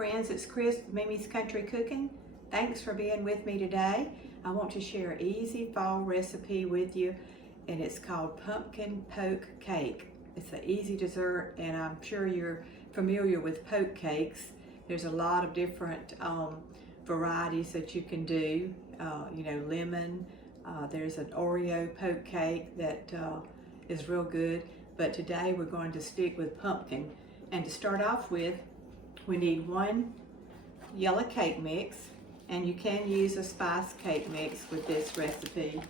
friends, it's Chris with Mimi's Country Cooking. Thanks for being with me today. I want to share an easy fall recipe with you, and it's called pumpkin poke cake. It's an easy dessert, and I'm sure you're familiar with poke cakes. There's a lot of different varieties that you can do. Lemon. There's an Oreo poke cake that is real good, but today we're going to stick with pumpkin. And to start off with, we need 1 yellow cake mix, and you can use a spice cake mix with this recipe.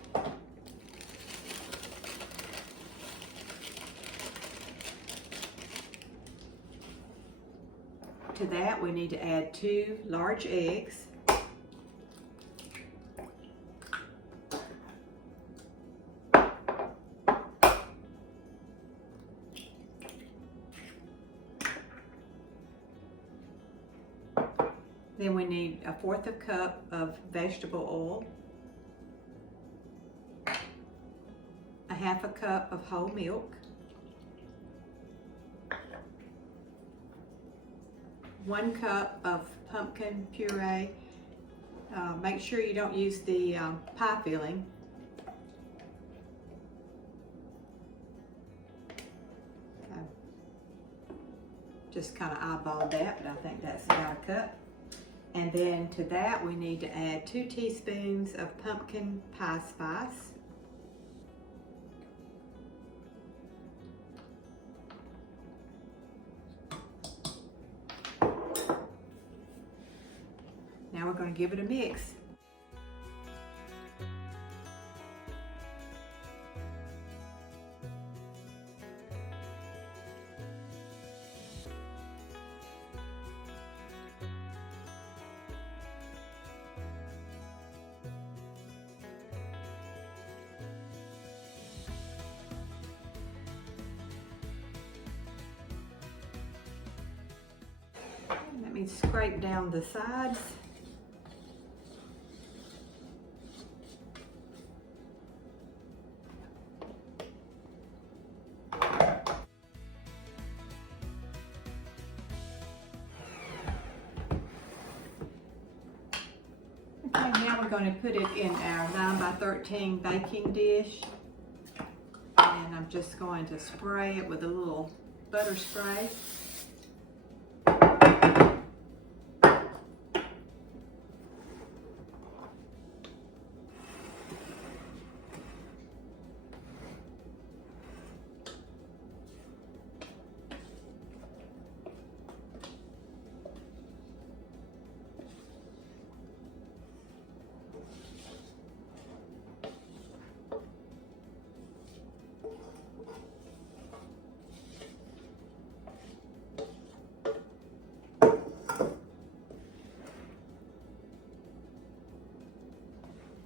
To that, we need to add 2 large eggs. Then we need 1/4 cup of vegetable oil, 1/2 cup of whole milk, 1 cup of pumpkin puree. Make sure you don't use the pie filling. Just kind of eyeball that, but I think that's about a cup. And then to that, we need to add 2 teaspoons of pumpkin pie spice. Now we're going to give it a mix. Let me scrape down the sides. Okay, now we're going to put it in our 9 by 13 baking dish. And I'm just going to spray it with a little butter spray.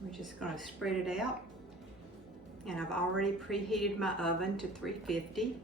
We're just going to spread it out, and I've already preheated my oven to 350.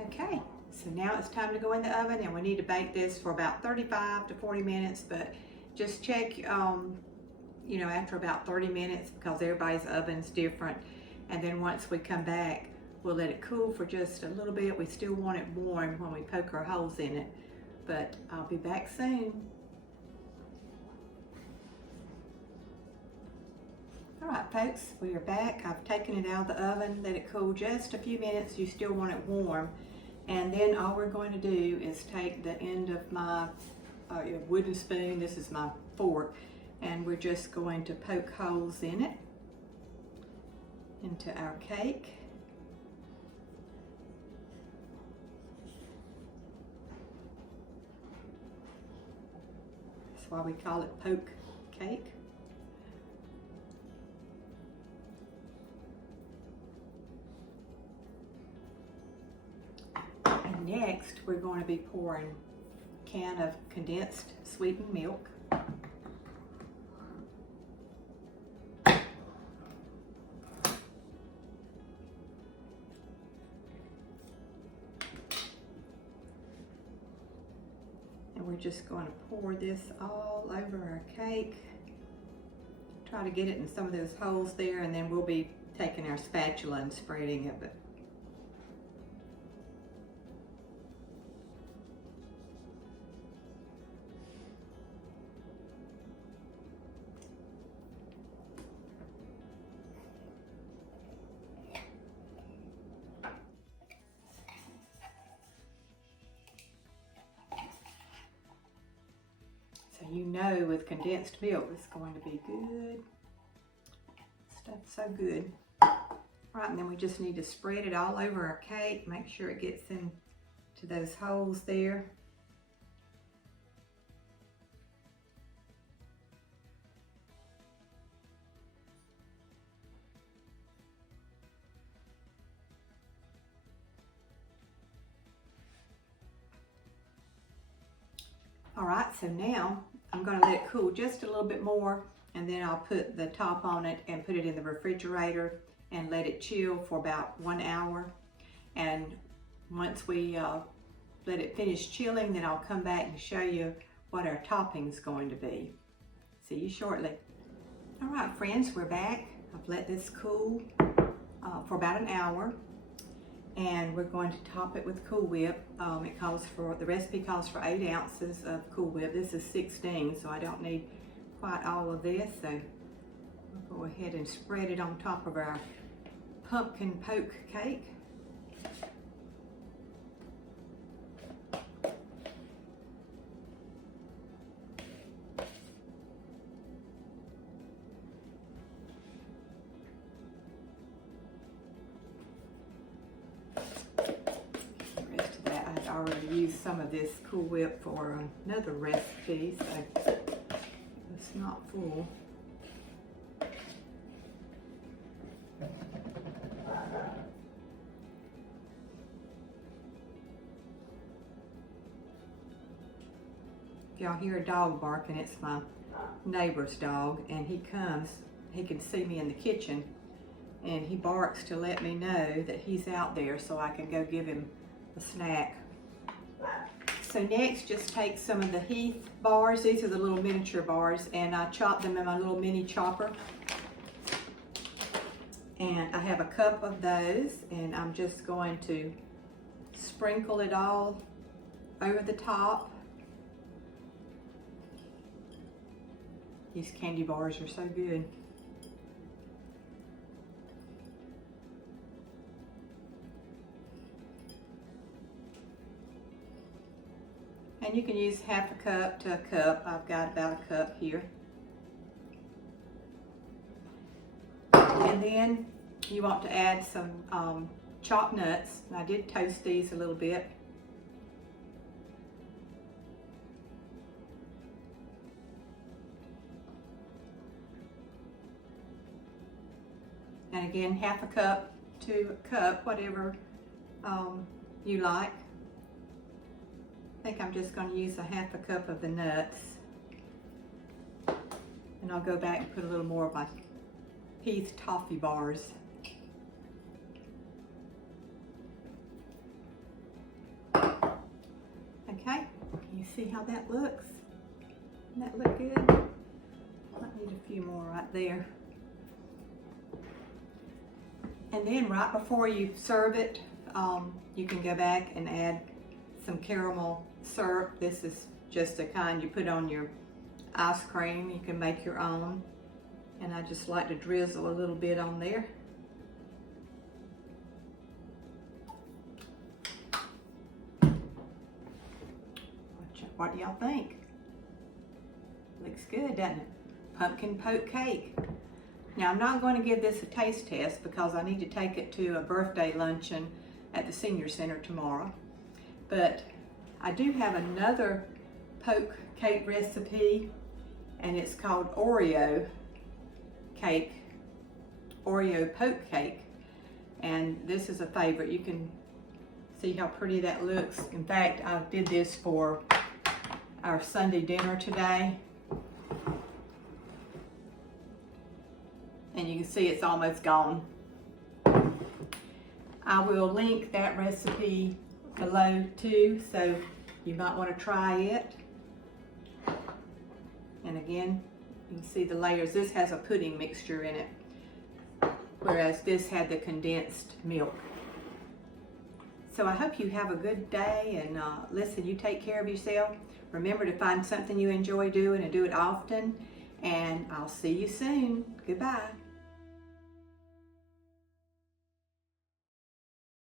Okay, so now it's time to go in the oven, and we need to bake this for about 35 to 40 minutes, but just check, after about 30 minutes, because everybody's oven's different. And then once we come back, we'll let it cool for just a little bit. We still want it warm when we poke our holes in it, but I'll be back soon. All right, folks, we are back. I've taken it out of the oven, let it cool just a few minutes. You still want it warm. And then all we're going to do is take the end of my wooden spoon, this is my fork, and we're just going to poke holes in it, into our cake. That's why we call it poke cake. Next, we're going to be pouring a can of condensed sweetened milk. And we're just going to pour this all over our cake. Try to get it in some of those holes there, and then we'll be taking our spatula and spreading it. So you know with condensed milk it's going to be good. Stuff's so good. Right, and then we just need to spread it all over our cake. Make sure it gets into those holes there. All right, so now I'm going to let it cool just a little bit more, and then I'll put the top on it and put it in the refrigerator and let it chill for about 1 hour. And once we let it finish chilling, then I'll come back and show you what our topping's going to be. See you shortly. All right, friends, we're back. I've let this cool for about 1 hour, and we're going to top it with Cool Whip. The recipe calls for 8 ounces of Cool Whip. This is 16, so I don't need quite all of this. So we'll go ahead and spread it on top of our pumpkin poke cake. I already used some of this Cool Whip for another recipe, so it's not full. If y'all hear a dog barking, it's my neighbor's dog, and he can see me in the kitchen, and he barks to let me know that he's out there so I can go give him a snack. So next, just take some of the Heath bars. These are the little miniature bars, and I chop them in my little mini chopper. And I have a cup of those, and I'm just going to sprinkle it all over the top. These candy bars are so good. And you can use half a cup to a cup. I've got about a cup here. And then you want to add some chopped nuts. And I did toast these a little bit. And again, half a cup to a cup, whatever you like. I think I'm just going to use a half a cup of the nuts, and I'll go back and put a little more of my Heath toffee bars. Okay, you see how that looks? Doesn't that look good? I need a few more right there. And then right before you serve it, you can go back and add some caramel syrup. This is just the kind you put on your ice cream. You can make your own. And I just like to drizzle a little bit on there. What do y'all think? Looks good, doesn't it? Pumpkin poke cake. Now I'm not going to give this a taste test because I need to take it to a birthday luncheon at the senior center tomorrow. But I do have another poke cake recipe, and it's called Oreo cake, Oreo poke cake. And this is a favorite. You can See how pretty that looks? In fact, I did this for our Sunday dinner today. And you can see it's almost gone. I will link that recipe below too, so you might want to try it. And again, you can see the layers. This has a pudding mixture in it, whereas this had the condensed milk. So I hope you have a good day, and listen, you take care of yourself. Remember to find something you enjoy doing and do it often, and I'll see you soon. Goodbye.